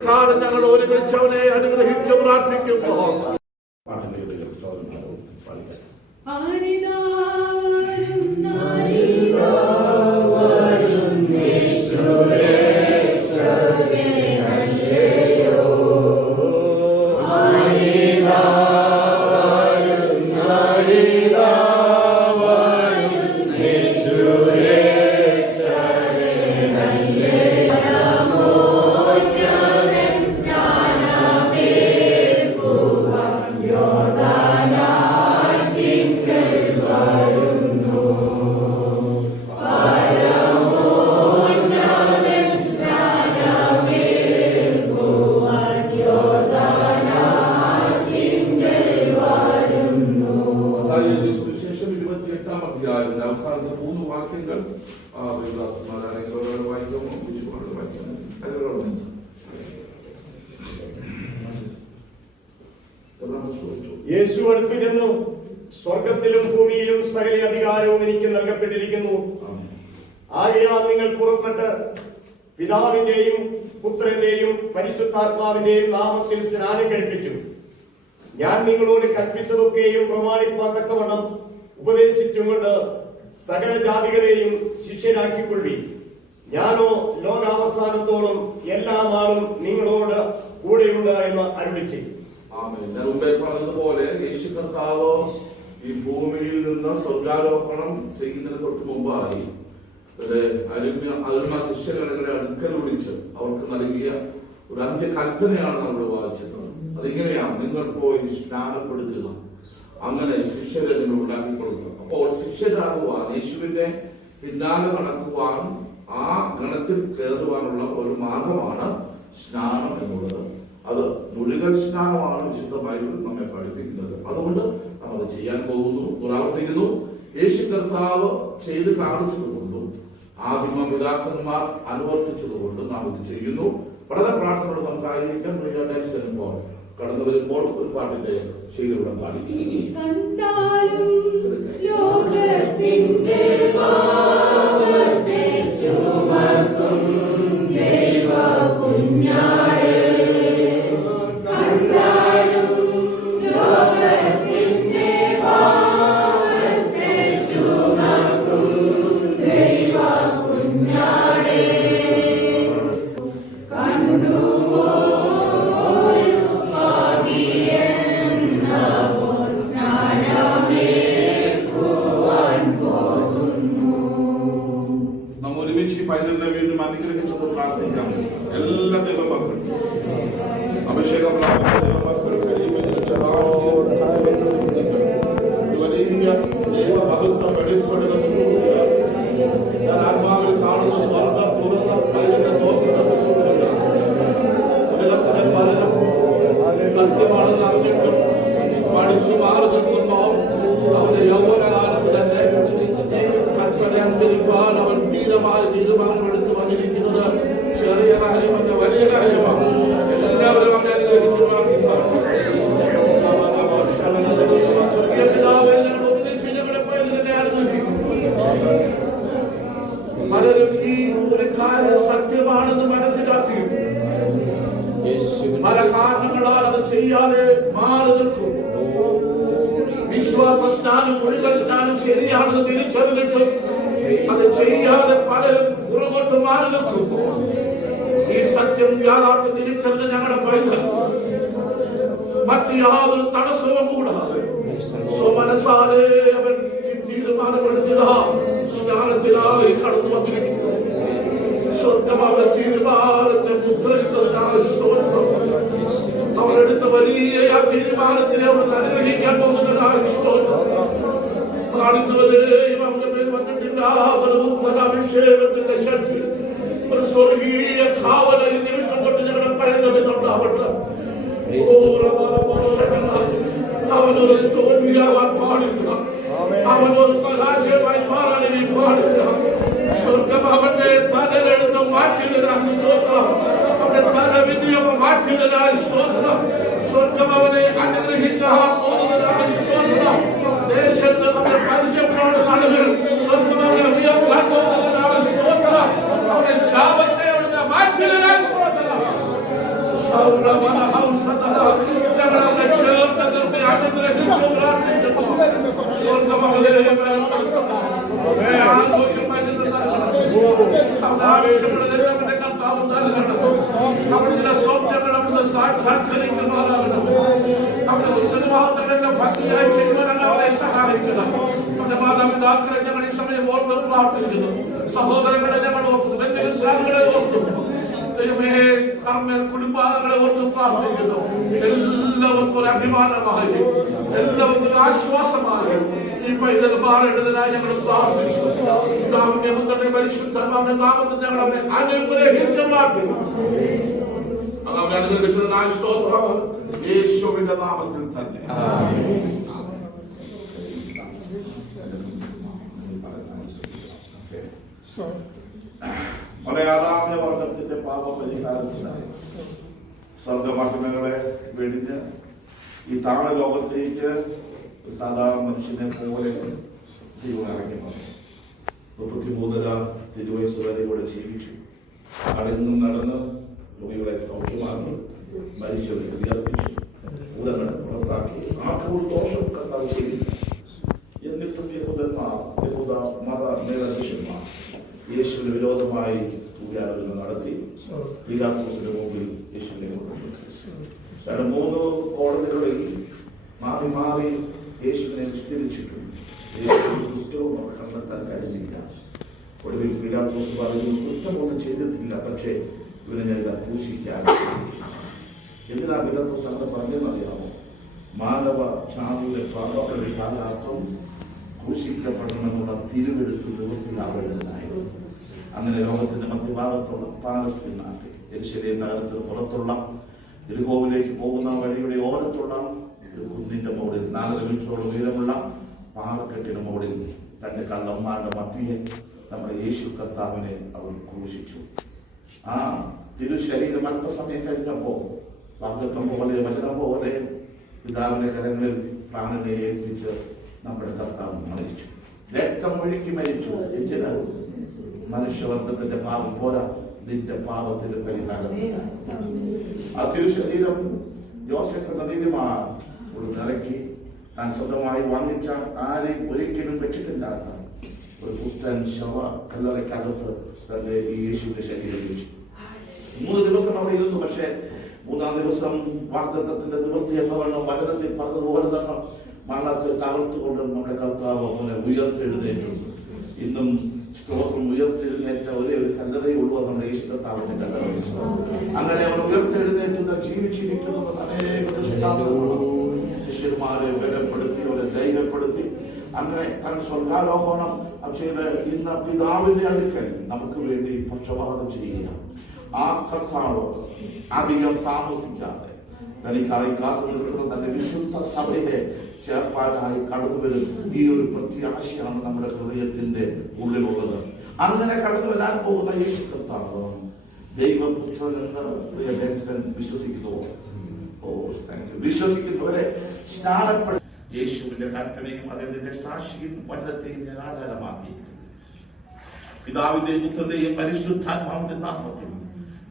കാലം ഞങ്ങൾ ഒരുമിച്ച് അവനെ അനുഗ്രഹിച്ച് പ്രാർത്ഥിക്കുമ്പോൾ പാട്ടിന്റെ സ്വാതന്ത്ര്യം പാടിക്കാം. യേശു അടുത്തു ചെന്നു. സ്വർഗത്തിലും ഭൂമിയിലും സകല അധികാരവും എനിക്ക് നൽകപ്പെട്ടിരിക്കുന്നു. ആകയാൽ നിങ്ങൾ പുറപ്പെട്ട് പിതാവിന്റെയും പുത്രന്റെയും പരിശുദ്ധാത്മാവിന്റെയും നാമത്തിൽ സ്നാനം കഴിപ്പിച്ചു. ഞാൻ നിങ്ങളോട് കൽപ്പിച്ചതൊക്കെയും പ്രമാണിപ്പാൻ തക്കവണ്ണം ഉപദേശിച്ചുകൊണ്ട് സകല ജാതികളെയും ശിഷ്യരാക്കിക്കൊള്ളി. ഞാനോ ലോകാവസാനത്തോളം എല്ലാ നാളും നിങ്ങളോട് കൂടെയുണ്ട് എന്ന് അരുളിച്ചു. ഞാൻ മുമ്പേ പറഞ്ഞതുപോലെ യേശു കർത്താവ് ഈ ഭൂമിയിൽ നിന്ന് സ്വർഗാരോപണം ചെയ്യുന്നതിന് തൊട്ട് മുമ്പായി അരുമ അരുമ ശിഷ്യഗണങ്ങളെ അടുക്കൽ വിളിച്ച് അവർക്ക് നൽകിയ ഒരു അന്ത്യ കൽപ്പനയാണ് നമ്മൾ വായിച്ചത് അതിങ്ങനെയാണ് നിങ്ങൾ പോയി സ്നാനപ്പെടുത്തുക. അങ്ങനെ ശിഷ്യരെ നിങ്ങൾ ഉണ്ടാക്കി കൊടുക്കുക അപ്പോൾ ശിഷ്യരാകുവാൻ യേശുവിന്റെ പിന്നാലെ നടക്കുവാൻ ആ ഗണത്തിൽ കയറുവാനുള്ള ഒരു മാർഗമാണ് സ്നാനം എന്നുള്ളത്. അത് മുഴുകൽ സ്നാനമാണ് വിശുദ്ധ ബൈബിൾ നമ്മെ പഠിപ്പിക്കുന്നത്. അതുകൊണ്ട് നമ്മൾ ചെയ്യാൻ പോകുന്നു പുനരാവർത്തിക്കുന്നു. യേശു കർത്താവ് ചെയ്ത് കാണിച്ചതുകൊണ്ടും ആദിമ പിതാക്കന്മാർ അനുവർത്തിച്ചതുകൊണ്ടും നാം ഇത് ചെയ്യുന്നു. വളരെ പ്രാർത്ഥനയോട് നമുക്കായിരിക്കാം. നെക്സ്റ്റ് വരുമ്പോൾ കടന്നു വരുമ്പോൾ ഒരു പാട്ടിന്റെ ശൈലിയുടെ കാണിക്കും അഭിഷേക വലിയ ദൈവമഹത്വം വെളിപ്പെടുന്ന. ഞാൻ ആത്മാവിൽ കാണുന്ന സ്വർഗം തുറന്ന പൈതലിനെ നോക്കുന്ന ശുശ്രൂഷയാണ്. ഉലകത്തിലെ പലരും സത്യമാണെന്ന് അറിഞ്ഞിട്ടും പഠിച്ചു മാറി നിൽക്കുമ്പോ അവന്റെ യൗവനകാലത്ത് തന്നെ കൽപ്പന അനുസരിക്കാൻ അവൻ ധീരമായ തീരുമാനമെടുത്ത് വന്നിരിക്കുന്നത് ചെറിയ കാര്യമല്ല വലിയ കാര്യമാണ് പലരും ഈ ഒരു കാര്യം സത്യമാണെന്ന് മനസ്സിലാക്കി. പല കാരണങ്ങളാൽ അത് ചെയ്യാതെ മാറി നിൽക്കും. വിശ്വാസ സ്നാനം മുഴുവൻ സ്നാനം ശരിയാണെന്ന് തിരിച്ചറിഞ്ഞിട്ടും അത് ചെയ്യാതെ പലരും പുറകോട്ട് മാറി നിൽക്കും. സത്യം യാഥാർത്ഥ്യം തിരിച്ചറിഞ്ഞ ഞങ്ങളുടെ പൈസ മറ്റ് യാതൊരു തടസ്സവും കൂടാതെ സ്വമനസാലെ അവൻ ഈ തീരുമാനമെടുത്തതാ. സ്നാനത്തിനായി കടന്നു വന്നിരിക്കുന്നു. സ്വർഗം അവന്റെ തീരുമാനത്തെ മുദ്രയിട്ടതിനാൽ സ്തോത്രം. അവരെടുത്ത വലിയ ആ തീരുമാനത്തിനെ അവർ അനുഗ്രഹിക്കാൻ പോകുന്നതിനാൽ സ്തോത്രം. കാണുന്നവരെയും അവരുടെ മേൽ വന്നിട്ടില്ലാതൊരു ഉത്തര അഭിഷേകത്തിന്റെ ശക്തി. ഒരു സ്വർഗീയ കാവല ഈ നിമിഷം കൊണ്ട് ഞങ്ങളുടെ പഴുതലുണ്ടാവട്ടെ അവനൊരു തോൽവിയാവാൻ പാടില്ല അവനൊരു പരാജയമായി മാറാൻ ഇനി പാടില്ല സ്വർഗം അവന്റെ തലരെടുത്ത് മാറ്റിയതിനാൽ സ്തോത്രം അവന്റെ തലവിധിയം മാറ്റിയതിനാൽ സ്തോത്രം സ്വർഗം അവനെ അനുഗ്രഹിക്കാൻ പോകുന്നതിനാൽ സ്തോത്രം ദേശത്ത് നമ്മുടെ പരസ്യങ്ങളോട് നടുവിൽ സ്വർഗം അവനെ ഉയർത്താൻ പോകുന്നതിനാൽ സ്തോത്രം അവന്റെ ശാപത്തെ അനുഗ്രഹിച്ചു പ്രാർത്ഥിക്കുന്നു ആവശ്യമുള്ളതെല്ലാം കർത്താവ് നൽകണം അവിടുത്തെ സ്വപ്നങ്ങൾ അവിടുത്തെ സാക്ഷാത്കരിക്കുമാറാകണം അവിടെ ഉത്തരവാദിത്തങ്ങളെല്ലാം ഭംഗിയായി ചെയ്യുവാനാണ് അവരെ സഹായിക്കണം അവന്റെ മാതാപിതാക്കളെ ഞങ്ങൾ ഈ സമയം ഓർത്ത് പ്രാർത്ഥിക്കുന്നു സഹോദരങ്ങളെ ഞങ്ങൾ ഓർക്കുന്നു ബന്ധുമിത്രാദികളെ ഓർക്കുന്നു ദൈവമേ കർമ്മ കുടുംബാംഗങ്ങളെ ഓർത്ത് പ്രാർത്ഥിക്കുന്നു. എല്ലാവർക്കും ഒരു അഭിമാനമായി. എല്ലാവർക്കും ഒരു ആശ്വാസമായി. ഈ പൈതൽ മാറേണ്ടതിനായി ഞങ്ങൾ പ്രാർത്ഥിച്ചു. പിതാവിന്റെ പുത്രന്റെ പരിശുദ്ധമാവിന്റെ നാമത്തിൽ ഞങ്ങൾ അവരെ അനുഗ്രഹിച്ച് പ്രാർത്ഥിക്കുന്നു. അവരെ അനുഗ്രഹിച്ചതിനായി സ്തോത്രം യേശുവിന്റെ നാമത്തിൽ തന്നെ. മലയാളാമ്യ വർഗത്തിന്റെ പാപപരിഹാരത്തിനായി സ്വർഗമഹിമകളെ വെടിഞ്ഞ് ഈ താഴ ലോകത്തേക്ക് സാധാരണ മനുഷ്യനെ പോലെ മുപ്പത്തിമൂന്നര തിരുവയസ് വരെ ഇവിടെ ജീവിച്ചു. കടന്നും നടന്ന് രോഗികളെ സൗഖ്യമാക്കി മരിച്ചവരെ ഉയർപ്പിച്ചു ഉദരങ്ങൾ പുറത്താക്കി. ആർക്കും ദോഷം കർത്താവ് ചെയ്തു പീലാത്തോസിന്റെ മുമ്പിൽ യേശുവിനെ കൊണ്ടുവന്നു. മൂന്ന് കോടതികളിൽ മാറി മാറി യേശുവിനെ വിസ്തരിച്ചിട്ടും കുറ്റവും അവർ കണ്ടെത്താൻ കഴിഞ്ഞില്ല. ഒടുവിൽ പീലാത്തോസ് പറഞ്ഞു കുറ്റമൊന്നും ചെയ്തിട്ടില്ല പക്ഷേ ഇവനെ ഞാൻ ഇതാ ക്രൂശിക്കാൻ എന്തിനാ പീലാത്തോസ് അങ്ങനെ പറഞ്ഞെന്നറിയാമോ മാനവ ചാവിലെ പാപപരിഹാരാർത്ഥം ക്രൂശിക്കപ്പെടണമെന്നുള്ള തിരുവെടുത്ത് നിവൃത്തിയാവേണ്ടതായിരുന്നു അങ്ങനെ ലോകത്തിന്റെ മധ്യഭാഗത്തുള്ള പാലസ്തീൻ നാട്ടിൽ എരിശിലേം നഗരത്തിന് പുറത്തുള്ള എരുഹോവിലേക്ക് പോകുന്ന വഴിയുടെ ഓരത്തുള്ള ഒരു കുന്നിന്റെ മുകളിൽ നാലര മീറ്ററോളം ഉയരമുള്ള പാറക്കെട്ടിന് മുകളിൽ രണ്ട് കള്ളന്മാരുടെ മധ്യയെ നമ്മുടെ യേശു കർത്താവിനെ അവർ ക്രൂശിച്ചു. ആ തിരുശരീരം അല്പസമയം കഴിഞ്ഞപ്പോ വാഗ്ദത്തം പോലെ വചനം പോലെ പിതാവിന്റെ കരങ്ങളിൽ പ്രാണനെ ഏൽപ്പിച്ച് നമ്മുടെ കർത്താവ് മരിച്ചു. രക്തം ഒഴുക്കി മരിച്ചു. മനുഷ്യവർഗത്തിന്റെ പാപം പോരാ. നിന്റെ പാപത്തിന് പരിഹാരം. ആ തിരുശരീരം യോസഫ് എന്ന നീതിമാർ ഒരു നിലയ്ക്ക് താൻ സ്വന്തമായി വാങ്ങിച്ച ആരെയും ഒരിക്കലും വെച്ചിട്ടില്ലാത്ത ഒരു പുത്തൻ ശവ കല്ലറയ്ക്കകത്ത് തന്റെ ഈ യേശുവിന്റെ ശരീരം വെച്ചു. മൂന്ന് ദിവസം അവിടെ ഇരുന്നു. പക്ഷേ മൂന്നാം ദിവസം വാഗ്ദത്തത്തിന്റെ നിവൃത്തി എന്ന വണ്ണം വചനത്തിൽ പറഞ്ഞതുപോലെ തന്നെ മരണത്തെ തകർത്തുകൊണ്ട് നമ്മുടെ കർത്താവ് അവനെ ഉയർത്തെഴുന്നേറ്റു. ഇന്നും സ്തോത്രം ഉയർത്തെഴുന്നേറ്റ ഒരേ ഒരു കല്ലറേ ഉള്ളൂ നമ്മുടെ യേശു കർത്താവിന്റെ കല്ലറ. അങ്ങനെ അവർ ഉയർത്തെഴുന്നേറ്റുന്ന ദൃഷ്ടാന്തങ്ങളുണ്ട് ശിഷ്യന്മാരെ ബലപ്പെടുത്തി അവരെ ധൈര്യപ്പെടുത്തി. അങ്ങനെ താൻ സ്വർഗാരോഹണം ചെയ്ത് ഇന്ന് പിതാവിന്റെ അടുക്കൽ നമുക്ക് വേണ്ടി പക്ഷപാതം ചെയ്യുക. ആ കർത്താവ് അധികം താമസിക്കാതെ തനിക്ക് അറിയിക്കാത്ത തന്റെ വിശുദ്ധ സഭയെ ചേർപ്പാനായി കടന്നു വരും ഈ ഒരു പ്രത്യാശയാണ് നമ്മുടെ ഹൃദയത്തിന്റെ ഉള്ളിലുള്ളത്. അങ്ങനെ കടന്നു വരാൻ പോകുന്ന യേശു കർത്താവ് ദൈവപുത്രൻ എന്ന് പ്രിയ ബെൻസൺ വിശ്വസിക്കുന്നു ഓ വിശ്വസിക്കുന്നവരെ സ്നാനപ്പെടും യേശുവിന്റെ കൽപ്പനയും അദ്ദേഹത്തിന്റെ സാക്ഷിയും വചനത്തെയും ഞാൻ ആധാരമാക്കി. പിതാവിന്റെയും പുത്രന്റെയും പരിശുദ്ധാത്മാവിന്റെ നാമത്തിൽ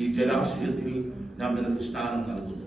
ഈ ജലാശയത്തിൽ ഞാൻ നിനക്ക് സ്നാനം നൽകുന്നു.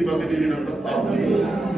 പോലെ നീ വിശ്വസ്തനായിരിക്കണം